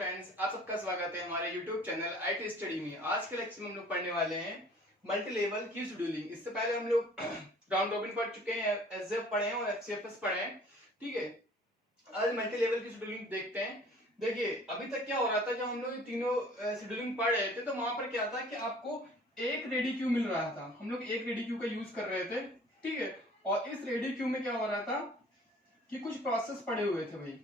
Friends, आप सबका स्वागत है हमारे YouTube चैनल IT स्टडी में। आज के लेक्चर में हम लोग पढ़ने वाले हैं मल्टी लेवल क्यू शेड्यूलिंग। इससे पहले हम लोग राउंड रॉबिन पढ़ चुके हैं, SJF पढ़े हैं और FCFS पढ़े हैं। ठीक है, आज मल्टी लेवल की शेड्यूलिंग देखते हैं। देखिए, अभी तक क्या हो रहा था, जब हम लोग ये तीनों शेड्यूलिंग पढ़ रहे थे तो वहां पर क्या था कि आपको एक रेडी क्यू मिल रहा था। हम लोग एक रेडी क्यू का यूज कर रहे थे। ठीक है, और इस रेडी क्यू में क्या हो रहा था कि कुछ प्रोसेस पड़े हुए थे भाई।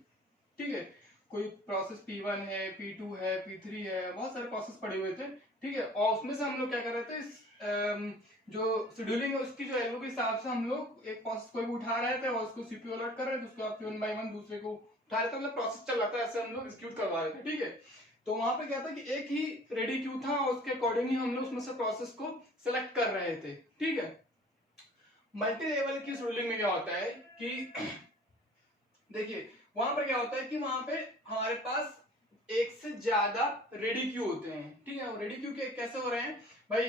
ठीक है, कोई प्रोसेस P1 है, P2 है, P3 है, बहुत सारे प्रोसेस पड़े हुए थे। ठीक है, और उसमें से हम लोग क्या कर रहे थे, जो शेड्यूलिंग है उसकी जो एल्गो के हिसाब से हम लोग एक प्रोसेस कोई भी उठा रहे थे और उसको CPU अलर्ट कर रहे थे, उसके बाद वन बाय वन दूसरे को उठा रहे थे, मतलब प्रोसेस चल रहा था, ऐसे हम लोग एग्जीक्यूट करवा रहे थे। ठीक है, तो वहां पे क्या था कि एक ही रेडी क्यू था और उसके अकॉर्डिंग ही हम लोग उसमें से प्रोसेस को सिलेक्ट कर रहे थे। ठीक है, मल्टी लेवल की शेड्यूलिंग में क्या होता है कि देखिए, वहां पर क्या होता है कि वहां पे हमारे पास एक से ज्यादा रेडी क्यू होते हैं। ठीक है, रेडी क्यू के कैसे हो रहे हैं भाई,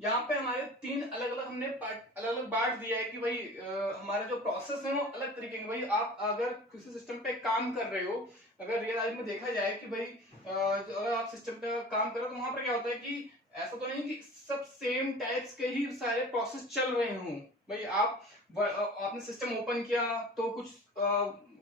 यहाँ पे हमारे तीन अलग अलग हमने अलग अलग बांट दिया है कि भाई हमारे जो प्रोसेस है वो अलग तरीके के। भाई आप अगर किसी सिस्टम पे काम कर रहे हो, अगर रियल लाइफ में देखा जाए कि भाई अगर आप सिस्टम पे काम कर रहे हो तो वहां पर क्या होता है कि ऐसा तो नहीं कि सब सेम टाइप्स के ही सारे प्रोसेस चल रहे हों। भाई आपने सिस्टम ओपन किया तो कुछ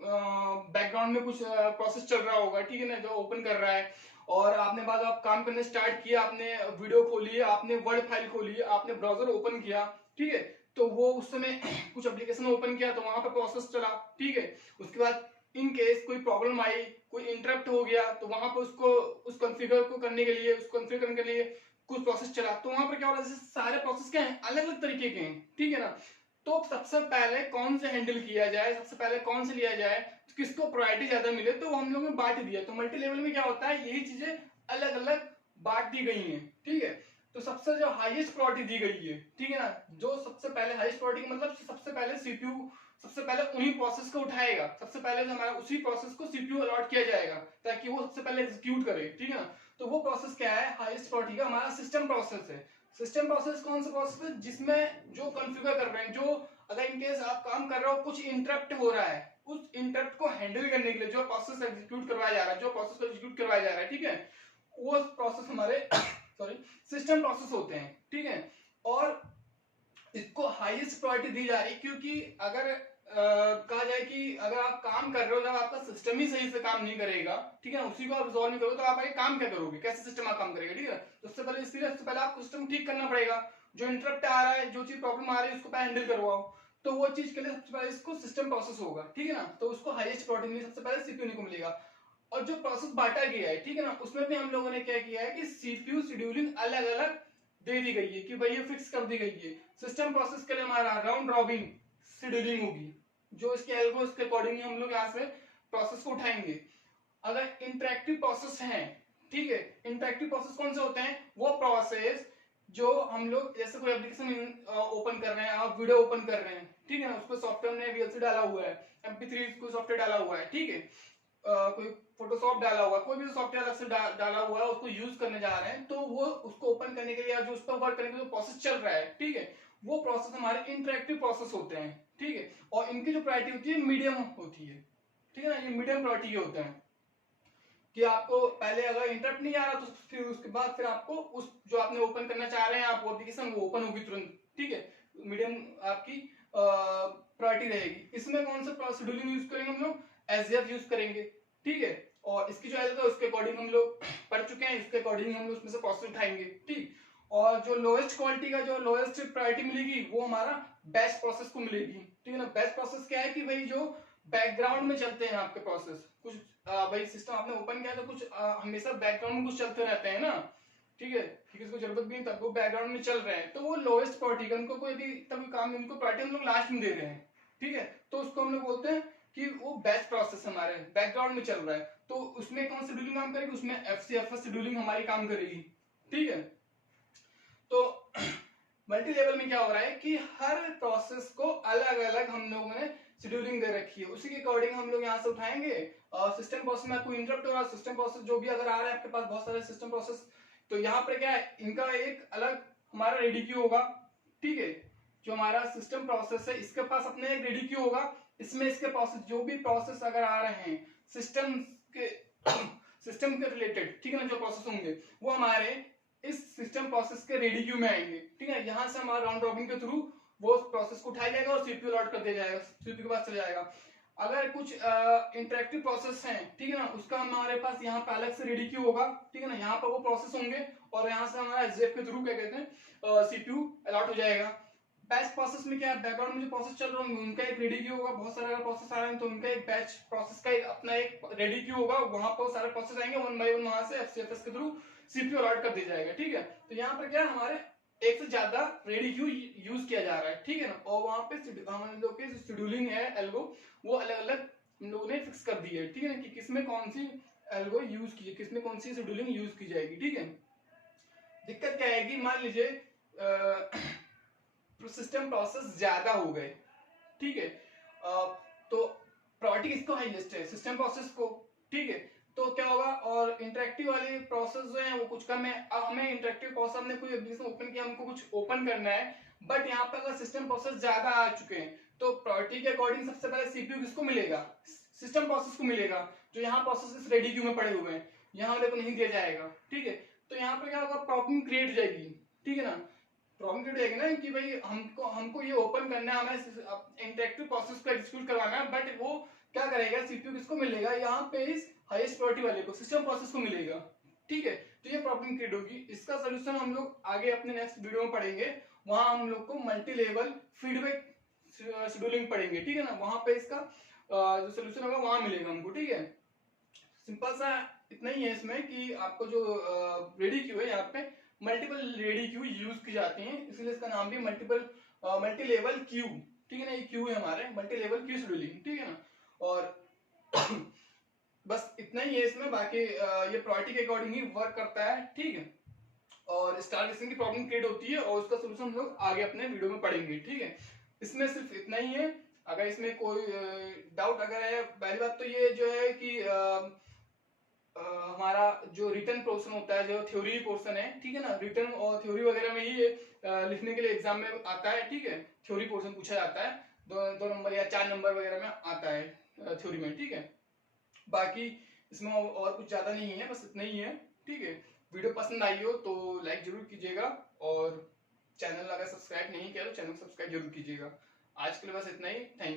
बैकग्राउंड में कुछ प्रोसेस चल रहा होगा, ठीक है ना, जो ओपन कर रहा है। और आपने बाद आप काम करने स्टार्ट किया, आपने वीडियो खोली, आपने वर्ड फाइल खोली, आपने ब्राउजर ओपन किया। ठीक है, तो वो उस समय कुछ एप्लीकेशन ओपन किया तो वहां पर प्रोसेस चला। ठीक है, उसके बाद इन केस कोई प्रॉब्लम आई, कोई इंटरप्ट हो गया तो वहां पर उसको उस कॉन्फ़िगर को करने के लिए, उसको कॉन्फ़िगर करने के लिए कुछ प्रोसेस चला। तो वहां पर क्या हो रहा है, सारे प्रोसेस क्या है, अलग अलग तरीके के हैं। ठीक है ना, तो सबसे पहले कौन से हैंडल किया जाए, सबसे पहले कौन से लिया जाए, तो किसको प्रायोरिटी ज्यादा मिले, तो हम लोग ने बांट दिया। तो मल्टी लेवल में क्या होता है, यही चीजें अलग अलग बांट दी गई हैं। ठीक है, तो सबसे जो हाईएस्ट प्रायोरिटी दी गई है, ठीक है ना, जो सबसे पहले हाईएस्ट प्रायोरिटी मतलब सबसे पहले सीपीयू सबसे पहले उन्हीं प्रोसेस को उठाएगा। सबसे पहले जो हमारा उसी प्रोसेस को सीपीयू अलॉट किया जाएगा ताकि वो सबसे पहले एग्जीक्यूट करे। ठीक है ना, तो वो प्रोसेस क्या है, हाईएस्ट प्रायोरिटी का हमारा सिस्टम प्रोसेस है। सिस्टम प्रोसेस कौन सा प्रोसेस है, जिसमें जो कॉन्फ़िगर कर रहे हैं, जो अगर इनकेस आप काम कर रहे हो, कुछ इंटरप्ट हो रहा है, उस इंटरप्ट को हैंडल करने के लिए जो प्रोसेस एग्जीक्यूट करवाया जा रहा है, जो प्रोसेस को एग्जीक्यूट करवाया जा रहा है, ठीक है, वो प्रोसेस हमारे सॉरी सिस्टम प्रोसेस होते हैं। ठीक है, और इसको हाईएस्ट प्रायोरिटी दी जा रही है क्योंकि अगर कहा जाए कि अगर आप काम कर रहे हो, जब आपका सिस्टम ही सही से काम नहीं करेगा, ठीक है, उसी को आप रिजॉल्व नहीं करोगे तो आप आगे काम क्या करोगे, कैसे सिस्टम आप काम करेगा। ठीक है, तो सबसे पहले इसलिए सबसे पहले आपको सिस्टम ठीक करना पड़ेगा। जो इंटरप्ट आ रहा है, जो चीज प्रॉब्लम आ रही है, उसको पहले हैंडल करवाओ। तो वो चीज के लिए सबसे पहले इसको सिस्टम प्रोसेस होगा। ठीक है ना, तो उसको हाईएस्ट प्रायोरिटी मिलेगी, सबसे पहले सीपीयू को मिलेगा। और जो प्रोसेस बांटा गया है, ठीक है ना, उसमें भी हम लोगों ने क्या किया है कि सीपीयू शेड्यूलिंग अलग अलग दे दी गई है कि भाई ये फिक्स कर दी गई है। सिस्टम प्रोसेस के लिए हमारा राउंड रॉबिन शेड्यूलिंग होगी, जो इसके एल्गो के अकॉर्डिंग हम लोग यहाँ से प्रोसेस को उठाएंगे। अगर इंटरेक्टिव प्रोसेस है, ठीक है, इंटरेक्टिव प्रोसेस कौन से होते हैं, वो प्रोसेस जो हम लोग जैसे कोई एप्लीकेशन ओपन कर रहे हैं, आप वीडियो ओपन कर रहे हैं, ठीक है ना, उसको सॉफ्टवेयर में VLC डाला हुआ है, MP3 को सॉफ्टवेयर डाला हुआ है, ठीक है, कोई फोटोशॉप डाला हुआ है, कोई भी सॉफ्टवेयर अलग से डाला हुआ है, उसको यूज करने जा रहे हैं, तो वो उसको ओपन करने के लिए या जो उस पर वर्क करने के लिए प्रोसेस चल रहा है, ठीक है, वो प्रोसेस हमारे इंटरेक्टिव प्रोसेस होते हैं। ठीक है, और इनकी जो प्रायोरिटी होती है मीडियम होती है। ठीक है ना, ये मीडियम प्रायोरिटी होते हैं कि आपको पहले अगर इंटरप्ट नहीं आ रहा तो फिर उसके बाद फिर आपको उस जो आपने ओपन करना चाह रहे हैं आप वो एप्लीकेशन, वो ओपन होगी तुरंत। ठीक है, मीडियम आपकी प्रायोरिटी रहेगी। इसमें कौन सा शेड्यूलिंग यूज करेंगे हम लोग, SJF यूज करेंगे। ठीक है, और इसकी जो एल्गो उसके अकॉर्डिंग हम लोग पढ़ चुके हैं, इसके अकॉर्डिंग हम लोग उसमें से प्रोसेस उठाएंगे। ठीक, और जो लोएस्ट क्वालिटी का जो लोएस्ट प्रायोरिटी मिलेगी वो हमारा बेस्ट प्रोसेस को मिलेगी। ठीक है ना, बेस्ट प्रोसेस क्या है कि भाई जो बैकग्राउंड में चलते हैं आपके प्रोसेस, कुछ भाई सिस्टम आपने ओपन किया तो कुछ हमेशा बैकग्राउंड में कुछ चलते रहते हैं ना, ठीक है, कि किसी को जरूरत भी नहीं तब वो बैकग्राउंड में चल रहे हैं, तो वो लोएस्ट प्रायोरिटी, उनको कोई भी तभी काम उनको प्रायोरिटी हम लोग लास्ट में दे रहे हैं। ठीक है, तो उसको हम लोग बोलते हैं कि वो बेस्ट प्रोसेस हमारे बैकग्राउंड में चल रहा है, तो उसमें कौन शेड्यूलिंग काम करेगी, उसमें FCFS शेड्यूलिंग हमारी काम करेगी। ठीक है, तो मल्टी लेवल में क्या हो रहा है कि हर प्रोसेस को अलग अलग हम लोगों ने शेड्यूलिंग दे रखी है, उसी के अकॉर्डिंग हम लोग यहाँ से उठाएंगे। और सिस्टम प्रोसेस में कोई इंटरप्ट हो रहा है, सिस्टम प्रोसेस जो भी अगर आ रहा है आपके पास बहुत सारे सिस्टम प्रोसेस, तो यहाँ पे क्या है, इनका एक अलग हमारा रेडी क्यू होगा। ठीक है, जो हमारा सिस्टम प्रोसेस है इसके पास अपने एक रेडी क्यू होगा, इसमें इसके प्रोसेस जो भी प्रोसेस अगर आ रहे हैं सिस्टम सिस्टम के रिलेटेड, ठीक है ना, जो प्रोसेस होंगे वो हमारे इस सिस्टम प्रोसेस के रेडी क्यू में आएंगे, ठीक है। यहाँ से हमारा राउंड रॉबिन के थ्रू वो प्रोसेस को उठाया जाएगा और सीपीयू अलॉट कर दिया जाएगा, सीपीयू के पास चला जाएगा। अगर कुछ इंटरेक्टिव प्रोसेस हैं, ठीक है ना, उसका हमारे पास यहाँ पे अलग से रेडी क्यू होगा, ठीक है ना, यहाँ पर वो प्रोसेस होंगे और यहाँ से हमारा एसजेएफ के थ्रू क्या कहते हैं सीपीयू अलॉट हो जाएगा। बैच प्रोसेस में क्या है, बैकग्राउंड में जो प्रोसेस चल रहे होंगे उनका एक रेडी क्यू होगा, बहुत सारे अगर प्रोसेस आ रहे हैं तो उनका एक बैच प्रोसेस का अपना एक रेडी क्यू होगा, वहां पर सारे प्रोसेस आएंगे वन बाय वन, वहां से एफसीएफएस के थ्रू सीपीयू अलॉट कर दिया जाएगा, ठीक है। तो यहाँ पर क्या है, हमारे एक से ज्यादा रेडी क्यू यूज किया जा रहा है, ठीक है ना, और वहां पे हम लोग की शेड्यूलिंग है एल्गो, वो अलग अलग हम लोगों ने फिक्स कर दी है, ठीक है ना, कि किसमें कौन सी एल्गो यूज की, किसमें कौन सी शेड्यूलिंग यूज की जाएगी, ठीक है। दिक्कत क्या आएगी, मान लीजिए सिस्टम प्रोसेस ज्यादा हो गए, ठीक है, तो प्रायोरिटी किसको हाईएस्ट है, सिस्टम प्रोसेस को, ठीक है। तो क्या होगा, और इंटरेक्टिव वाले प्रोसेस जो है वो कुछ कम है। अब हमें इंटरेक्टिव प्रोसेस, हमने कोई एप्लीकेशन ओपन किया, हमको कुछ ओपन करना है, बट यहाँ पर अगर सिस्टम प्रोसेस ज्यादा आ चुके हैं तो प्रायोरिटी के अकॉर्डिंग सबसे पहले सीपीयू किसको मिलेगा, सिस्टम प्रोसेस को मिलेगा, जो यहाँ प्रोसेस रेडी क्यू में पड़े हुए हैं, यहाँ वाले को नहीं दिया जाएगा, ठीक है। तो यहाँ पर क्या होगा, प्रॉब्लम क्रिएट हो जाएगी, ठीक है ना, प्रॉब्लम क्रिएट हो जाएगी ना, कि भाई हमको ये ओपन करना है, हमें इंटरेक्टिव प्रोसेस को एग्जीक्यूट करवाना है, बट वो क्या करेगा, सीपीयू किसको मिलेगा, यहाँ पे इस हाईएस्ट प्रायोरिटी वाले को, सिस्टम प्रोसेस को मिलेगा, ठीक है। तो ये प्रॉब्लम क्रिएट होगी, इसका सोल्यूशन हम लोग आगे अपने नेक्स्ट वीडियो में पढ़ेंगे, वहां हम लोग को मल्टी लेवल फीडबैक शेड्यूलिंग पढ़ेंगे, ठीक है ना, वहां पे इसका जो सोल्यूशन होगा वहां मिलेगा हमको, ठीक है। सिंपल सा इतना ही है इसमें, कि आपको जो रेडी क्यू है, यहाँ पे मल्टीपल रेडी क्यू यूज की जाती हैं, इसलिए इसका नाम भी मल्टी लेवल क्यू, ठीक है ना, ये क्यू है हमारे मल्टी लेवल क्यू शेड्यूलिंग, ठीक है ना। और बस इतना ही है इसमें, बाकी ये प्रायोरिटी के अकॉर्डिंग ही वर्क करता है, ठीक है। और स्टारगेसिंग की प्रॉब्लम क्रिएट होती है और उसका सोल्यूशन हम लोग आगे अपने वीडियो में पढ़ेंगे, ठीक है। इसमें सिर्फ इतना ही है। अगर इसमें कोई डाउट अगर है, पहली बात तो ये जो है कि हमारा जो रिटर्न पोर्शन होता है, जो थ्योरी पोर्शन है, ठीक है ना, रिटर्न और थ्योरी वगैरह में ही ये लिखने के लिए एग्जाम में आता है, ठीक है। थ्योरी पोर्शन पूछा जाता है, दो नंबर या 4 नंबर वगैरह में आता है थ्योरी में, ठीक है। बाकी इसमें और कुछ ज्यादा नहीं है, बस इतना ही है, ठीक है। वीडियो पसंद आई हो तो लाइक जरूर कीजिएगा, और चैनल अगर सब्सक्राइब नहीं किया तो चैनल सब्सक्राइब जरूर कीजिएगा। आज के लिए बस इतना ही, थैंक यू।